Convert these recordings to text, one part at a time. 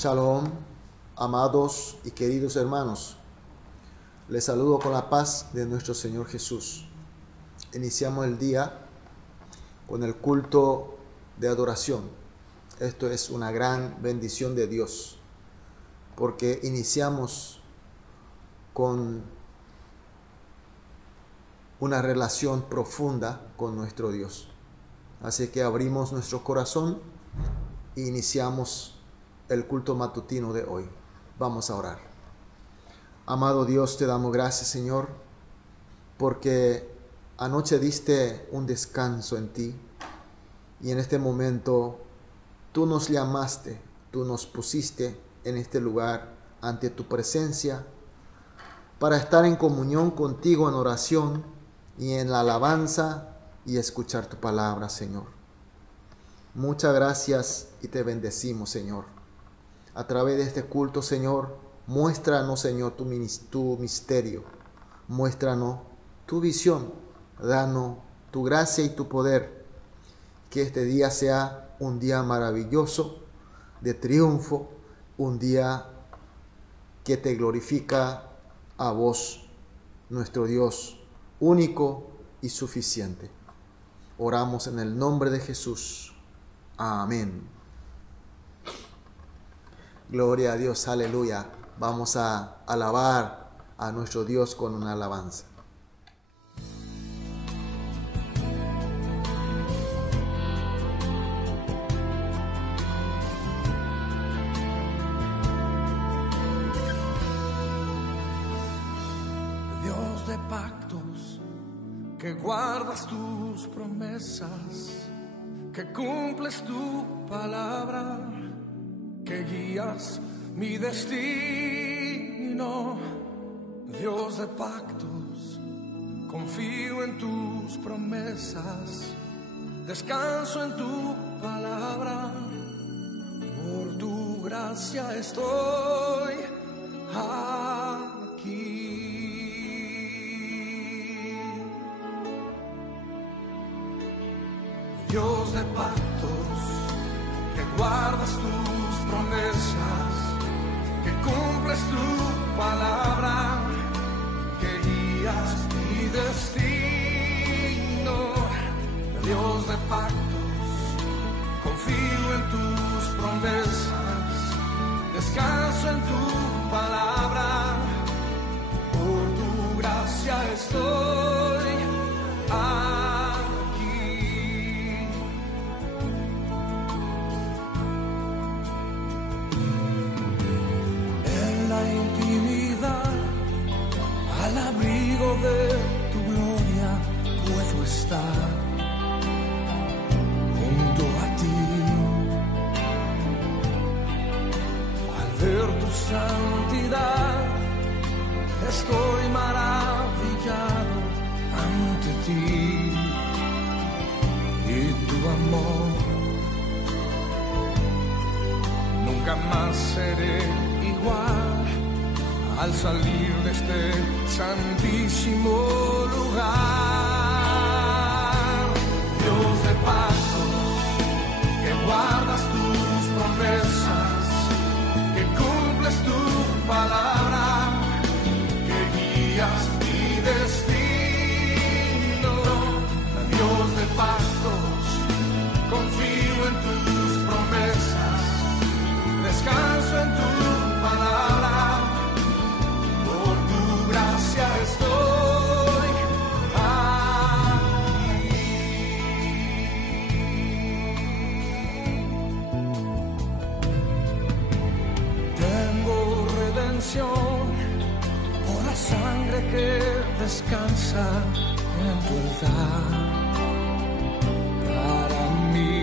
Shalom, amados y queridos hermanos. Les saludo con la paz de nuestro Señor Jesús. Iniciamos el día con el culto de adoración. Esto es una gran bendición de Dios, porque iniciamos con una relación profunda con nuestro Dios. Así que abrimos nuestro corazón e iniciamos el culto matutino de hoy. Vamos a orar. Amado Dios, te damos gracias, Señor, porque anoche diste un descanso en ti y en este momento tú nos llamaste, tú nos pusiste en este lugar ante tu presencia para estar en comunión contigo en oración y en la alabanza y escuchar tu palabra, Señor. Muchas gracias y te bendecimos, Señor. A través de este culto, Señor, muéstranos, Señor, tu misterio. Muéstranos tu visión. Danos tu gracia y tu poder. Que este día sea un día maravilloso, de triunfo, un día que te glorifica a vos, nuestro Dios, único y suficiente. Oramos en el nombre de Jesús. Amén. Gloria a Dios, aleluya. Vamos a alabar a nuestro Dios con una alabanza. Dios de pactos, que guardas tus promesas, que cumples tu palabra, que guías mi destino. Dios de pactos, confío en tus promesas, descanso en tu palabra, por tu gracia estoy aquí. Dios de pactos, que guardas tus promesas, que cumples tu palabra, que guías mi destino. Dios de pactos, confío en tus promesas, descanso en tu palabra, por tu gracia estoy aquí. Intimidad, al abrigo de tu gloria puedo estar junto a ti. Al ver tu santidad estoy maravillado ante ti, y tu amor nunca más seré igual. Al salir de este santísimo lugar, Dios de pactos, que guardas tus promesas, que cumples tu palabra, que guías mi destino. Dios de pactos, confío en tus promesas, descanso en tu palabra, estoy aquí. Tengo redención por la sangre que descansa en tu altar. Para mí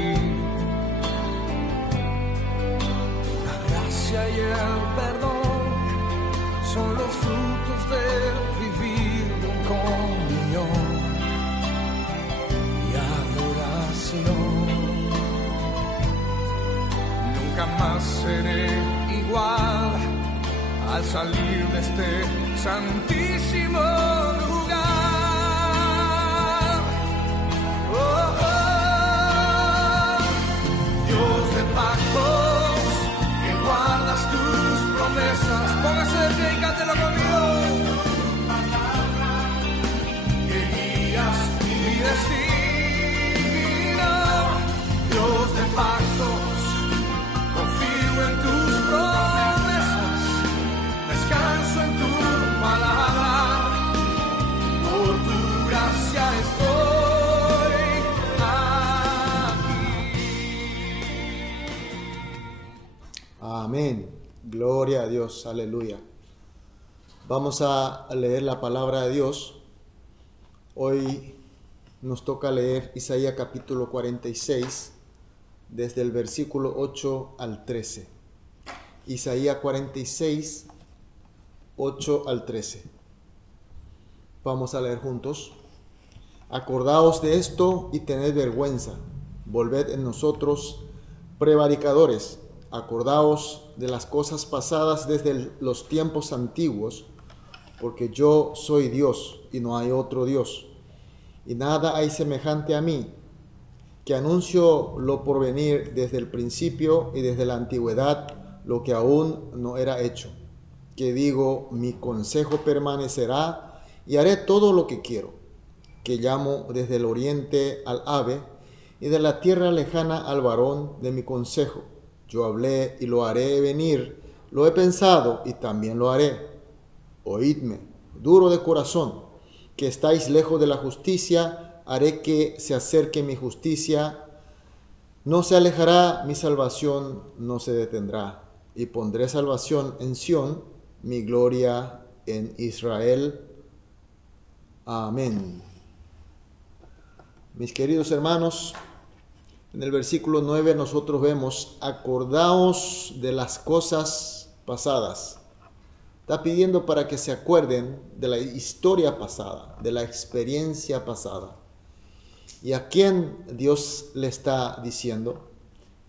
la gracia y el perdón son los frutos de vivir en comunión y adoración. Nunca más seré igual al salir de este santísimo lugar. Oh, oh. Dios de pactos, que guarda Compártelo conmigo. Que guías mi destino, Dios de pactos, confío en tus promesas, descanso en tu palabra, por tu gracia estoy aquí. Amén. Gloria a Dios. Aleluya. Vamos a leer la palabra de Dios. Hoy nos toca leer Isaías capítulo 46, desde el versículo 8 al 13. Isaías 46, 8 al 13. Vamos a leer juntos. Acordaos de esto y tened vergüenza. Volved en nosotros, prevaricadores. Acordaos de las cosas pasadas desde los tiempos antiguos, porque yo soy Dios y no hay otro Dios, y nada hay semejante a mí, que anuncio lo por venir desde el principio y desde la antigüedad lo que aún no era hecho, que digo, mi consejo permanecerá y haré todo lo que quiero, que llamo desde el oriente al ave y de la tierra lejana al varón de mi consejo. Yo hablé y lo haré venir, lo he pensado y también lo haré. Oídme, duro de corazón, que estáis lejos de la justicia, haré que se acerque mi justicia. No se alejará, mi salvación no se detendrá. Y pondré salvación en Sión, mi gloria en Israel. Amén. Mis queridos hermanos, en el versículo 9 nosotros vemos, acordaos de las cosas pasadas. Está pidiendo para que se acuerden de la historia pasada, de la experiencia pasada. ¿Y a quién Dios le está diciendo?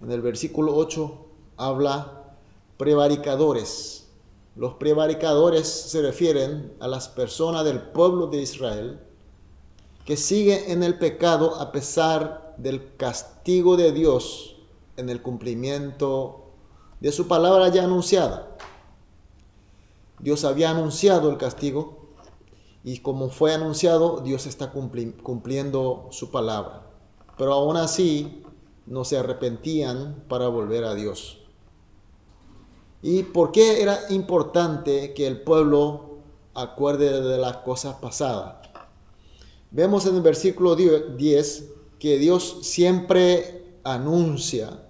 En el versículo 8 habla prevaricadores. Los prevaricadores se refieren a las personas del pueblo de Israel que siguen en el pecado a pesar del castigo de Dios en el cumplimiento de su palabra ya anunciada. Dios había anunciado el castigo y como fue anunciado, Dios está cumpliendo su palabra. Pero aún así no se arrepentían para volver a Dios. ¿Y por qué era importante que el pueblo acuerde de las cosas pasadas? Vemos en el versículo 10 que Dios siempre anuncia,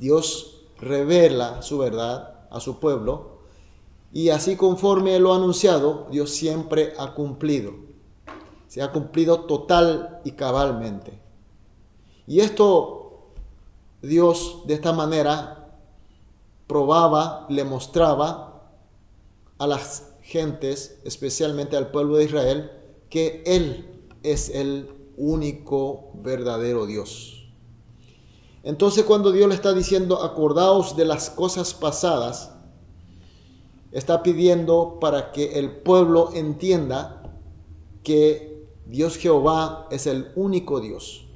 Dios revela su verdad a su pueblo, y así conforme lo anunciado, Dios siempre ha cumplido. Se ha cumplido total y cabalmente. Y esto Dios de esta manera probaba, le mostraba a las gentes, especialmente al pueblo de Israel, que Él es el único verdadero Dios. Entonces cuando Dios le está diciendo acordaos de las cosas pasadas, está pidiendo para que el pueblo entienda que Dios Jehová es el único Dios,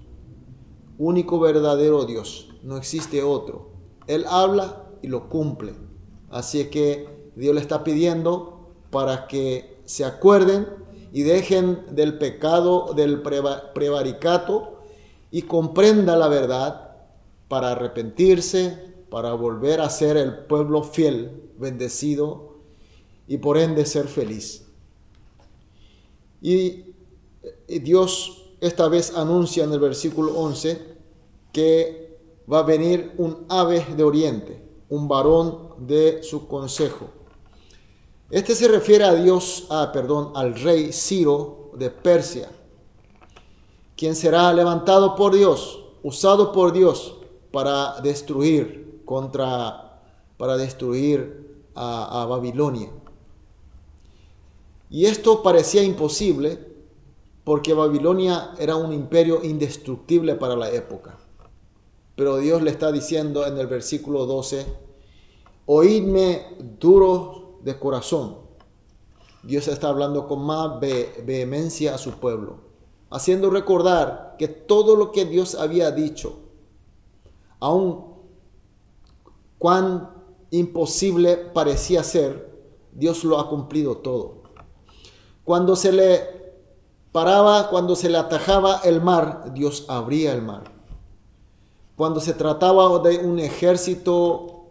único verdadero Dios, no existe otro. Él habla y lo cumple. Así que Dios le está pidiendo para que se acuerden y dejen del pecado del prevaricato y comprenda la verdad para arrepentirse, para volver a ser el pueblo fiel, bendecido y por ende ser feliz. Y Dios esta vez anuncia en el versículo 11 que va a venir un ave de oriente, un varón de su consejo. Este se refiere a al rey Ciro de Persia, quien será levantado por Dios, usado por Dios para destruir a Babilonia. Y esto parecía imposible porque Babilonia era un imperio indestructible para la época. Pero Dios le está diciendo en el versículo 12, oídme duro de corazón. Dios está hablando con más vehemencia a su pueblo, haciendo recordar que todo lo que Dios había dicho, aun cuán imposible parecía ser, Dios lo ha cumplido todo. Cuando se le paraba, cuando se le atajaba el mar, Dios abría el mar. Cuando se trataba de un ejército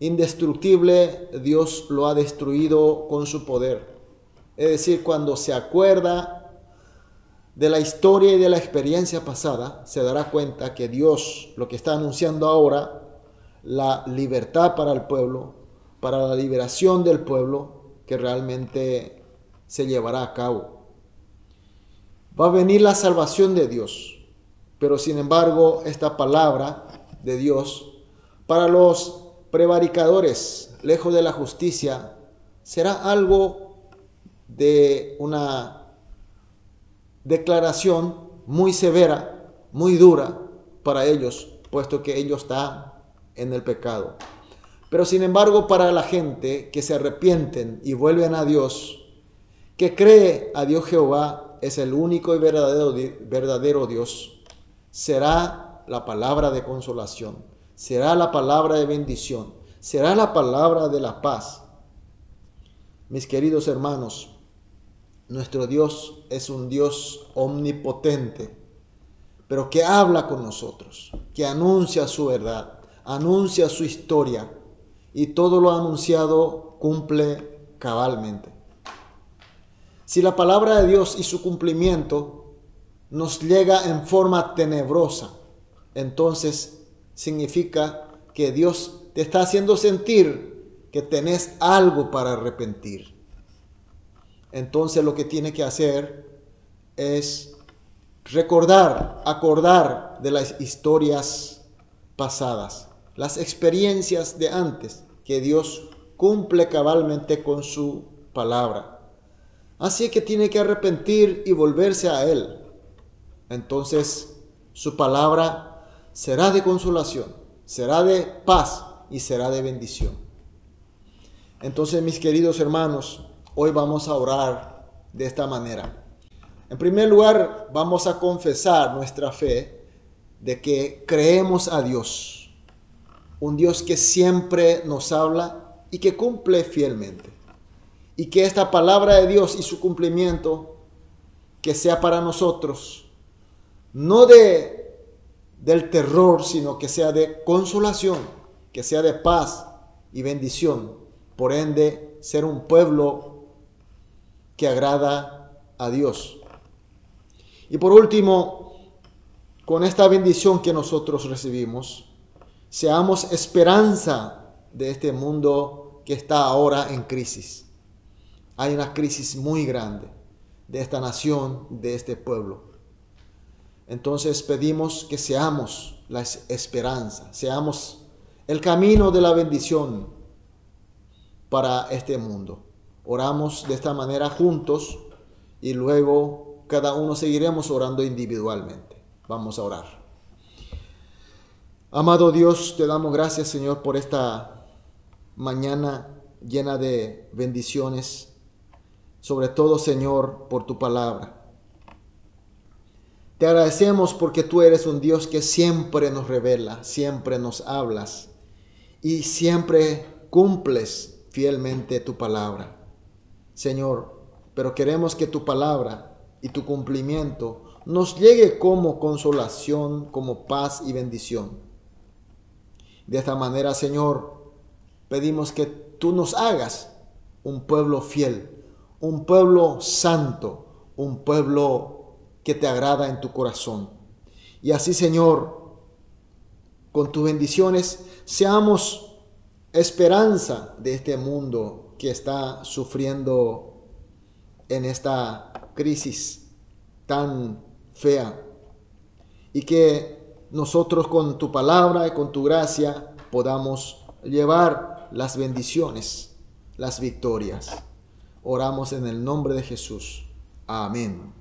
indestructible, Dios lo ha destruido con su poder. Es decir, cuando se acuerda de la historia y de la experiencia pasada, se dará cuenta que Dios lo que está anunciando ahora, la libertad para el pueblo, para la liberación del pueblo, que realmente se llevará a cabo. Va a venir la salvación de Dios, pero sin embargo esta palabra de Dios para los prevaricadores, lejos de la justicia, será algo de una declaración muy severa, muy dura para ellos, puesto que ellos están en el pecado. Pero sin embargo, para la gente que se arrepienten y vuelven a Dios, que cree a Dios Jehová es el único y verdadero Dios, será la palabra de consolación, será la palabra de bendición, será la palabra de la paz. Mis queridos hermanos, nuestro Dios es un Dios omnipotente, pero que habla con nosotros, que anuncia su verdad, anuncia su historia, y todo lo anunciado cumple cabalmente. Si la palabra de Dios y su cumplimiento nos llega en forma tenebrosa, entonces significa que Dios te está haciendo sentir que tenés algo para arrepentir. Entonces lo que tiene que hacer es recordar, acordar de las historias pasadas, las experiencias de antes, que Dios cumple cabalmente con su palabra. Así que tiene que arrepentir y volverse a Él. Entonces su palabra será de consolación, será de paz y será de bendición. Entonces, mis queridos hermanos, hoy vamos a orar de esta manera. En primer lugar, vamos a confesar nuestra fe de que creemos a Dios, un Dios que siempre nos habla y que cumple fielmente. Y que esta palabra de Dios y su cumplimiento, que sea para nosotros, no del terror, sino que sea de consolación, que sea de paz y bendición. Por ende, ser un pueblo que agrada a Dios. Y por último, con esta bendición que nosotros recibimos, seamos esperanza de este mundo que está ahora en crisis. Hay una crisis muy grande de esta nación, de este pueblo. Entonces pedimos que seamos la esperanza, seamos el camino de la bendición para este mundo. Oramos de esta manera juntos y luego cada uno seguiremos orando individualmente. Vamos a orar. Amado Dios, te damos gracias, Señor, por esta mañana llena de bendiciones. Sobre todo, Señor, por tu palabra. Te agradecemos porque tú eres un Dios que siempre nos revela, siempre nos hablas y siempre cumples fielmente tu palabra. Señor, pero queremos que tu palabra y tu cumplimiento nos llegue como consolación, como paz y bendición. De esta manera, Señor, pedimos que tú nos hagas un pueblo fiel, un pueblo santo, un pueblo que te agrada en tu corazón. Y así, Señor, con tus bendiciones, seamos esperanza de este mundo que está sufriendo en esta crisis tan fea. Y que nosotros con tu palabra y con tu gracia podamos llevar las bendiciones, las victorias. Oramos en el nombre de Jesús. Amén.